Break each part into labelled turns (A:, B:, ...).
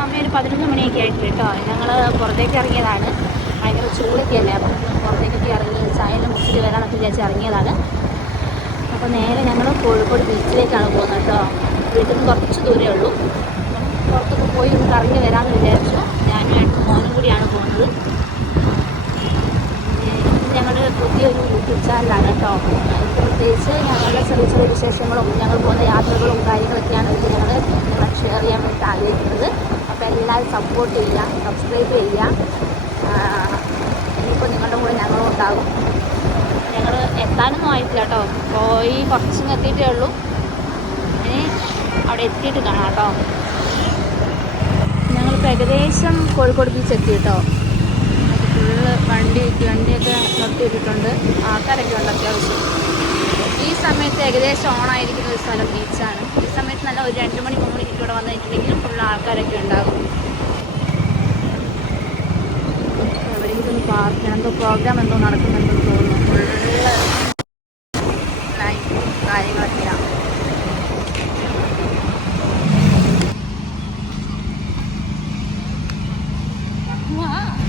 A: സമയം ഒരു പതിനൊന്ന് മണിയൊക്കെ ആയിട്ട് കേട്ടോ. ഞങ്ങൾ പുറത്തേക്ക് ഇറങ്ങിയതാണ്. ഭയങ്കര ചൂടൊക്കെ അല്ലേ? അപ്പം പുറത്തേക്കൊക്കെ ഇറങ്ങി ചായയെല്ലാം മുട്ടിട്ട് വരാമെന്നൊക്കെ വിചാരിച്ച് ഇറങ്ങിയതാണ്. അപ്പോൾ നേരെ ഞങ്ങൾ കോഴിക്കോട് ബീച്ചിലേക്കാണ് പോകുന്നത് കേട്ടോ. വീട്ടിൽ നിന്ന് കുറച്ച് ദൂരമേ ഉള്ളൂ. പുറത്തൊക്കെ പോയി ഒന്ന് കറങ്ങി വരാമെന്ന് വിചാരിച്ചു. ഞാനും ഏട്ടനും മോനും കൂടിയാണ് പോകുന്നത്. ഞങ്ങളുടെ പുതിയൊരു യൂട്യൂബ് ചാനലാണ് കേട്ടോ. പ്രത്യേകിച്ച് ഞങ്ങളുടെ ചെറിയ ചെറിയ വിശേഷങ്ങളും ഞങ്ങൾ പോകുന്ന യാത്രകളും കാര്യങ്ങളൊക്കെയാണ് ഞങ്ങൾ ഷെയർ ചെയ്യാൻ വേണ്ടി ആഗ്രഹിക്കുന്നത്. സപ്പോർട്ട് ചെയ്യുക സബ്സ്ക്രൈബ് ചെയ്യുക ഇനിയിപ്പോൾ നിങ്ങളുടെ കൂടെ ഞങ്ങളും ഉണ്ടാകും. ഞങ്ങൾ എത്താനൊന്നും ആയിട്ടില്ല കേട്ടോ പോയി കുറച്ചും എത്തിയിട്ടേ ഉള്ളൂ. ഇനി അവിടെ എത്തിയിട്ട് കാണാം കേട്ടോ ഞങ്ങളിപ്പോൾ ഏകദേശം കോഴിക്കോട് ബീച്ച് എത്തി കേട്ടോ ഫുള്ള് വണ്ടി വണ്ടിയൊക്കെ നിർത്തിയിട്ടിട്ടുണ്ട് ആൾക്കാരൊക്കെ ഉണ്ട് അത്യാവശ്യം. ഈ സമയത്ത് ഏകദേശം ഓണായിരിക്കുന്ന ഒരു സ്ഥലം ബീച്ചാണ് ഈ സമയത്ത് നല്ല ഒരു രണ്ട് മണി മൂന്ന് മണിക്ക് ഇവിടെ വന്നിട്ടുണ്ടെങ്കിൽ ഫുള്ള് ആൾക്കാരൊക്കെ ഉണ്ടാകും. എന്തോ പ്രോഗ്രാം എന്തോ നടക്കുന്നുണ്ടെന്ന് തോന്നുന്നു ഫുള്ള് ലൈറ്റും കാര്യങ്ങളൊക്കെയാണ് Wow.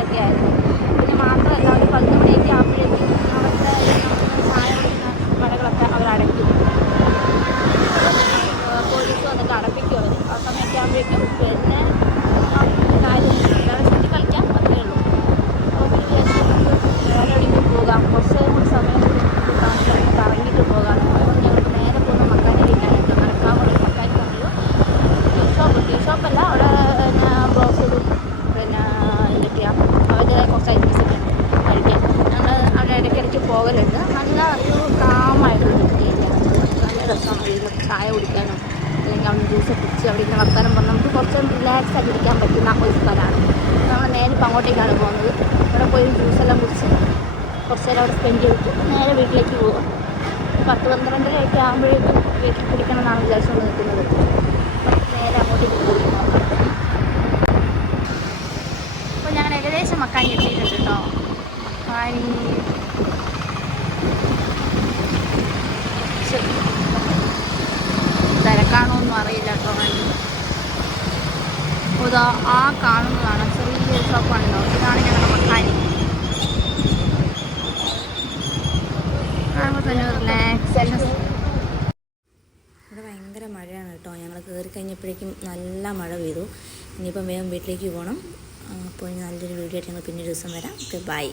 A: പ്രശ്നങ്ങളൊക്കെ പോകലുണ്ട് നല്ല ഒരു കാമായിട്ടുള്ള ഏരിയ നല്ല രസമാണ് ഇരുന്ന് ചായ കുടിക്കാനും അല്ലെങ്കിൽ അവിടെ ജ്യൂസ് കുടിച്ച് അവിടെ ഇരുന്ന് വർത്താനം പറഞ്ഞാൽ നമുക്ക് കുറച്ച് റിലാക്സ് ആയിട്ട് ഇരിക്കാൻ പറ്റുന്ന ഒരു സ്ഥലമാണ്. നമ്മൾ നേരെ ഇപ്പം അങ്ങോട്ടേക്കാണ് പോകുന്നത്. അവിടെ പോയി ജ്യൂസ് എല്ലാം കുടിച്ച് കുറച്ച് നേരം അവിടെ സ്പെൻഡ് ചെയ്തിട്ട് നേരെ വീട്ടിലേക്ക് പോകും പത്ത് പന്ത്രണ്ടരയൊക്കെ ആകുമ്പോഴേക്കും വീട്ടിൽ പിടിക്കണം എന്നാണ് വിചാരിച്ചുകൊണ്ട് നിൽക്കുന്നത്. നേരെ അങ്ങോട്ടേക്ക് പോയി അപ്പോൾ ഞങ്ങൾ ഏകദേശം മക്കാനി എത്തിയിട്ടുണ്ട് കേട്ടോ. മക്കാനി ശരി. തിരക്കാണോ ഒന്നും അറിയില്ല കേട്ടോ വണ്ടി അപ്പോൾ ഇതാ ആ കാണുന്നതാണ് ചെറിയൊരു ഷോപ്പാണല്ലോ. ഇതാണ് ഞങ്ങളുടെ മക്കാനി
B: ഇവിടെ ഭയങ്കര മഴയാണ് കേട്ടോ. ഞങ്ങൾ കയറി കഴിഞ്ഞപ്പോഴേക്കും നല്ല മഴ പെയ്തു. ഇനിയിപ്പം വേഗം വീട്ടിലേക്ക് പോകണം. അപ്പോൾ നല്ലൊരു വീഡിയോ ആയിട്ട് ഞങ്ങൾ പിന്നെ ഒരു ദിവസം വരാം. Okay bye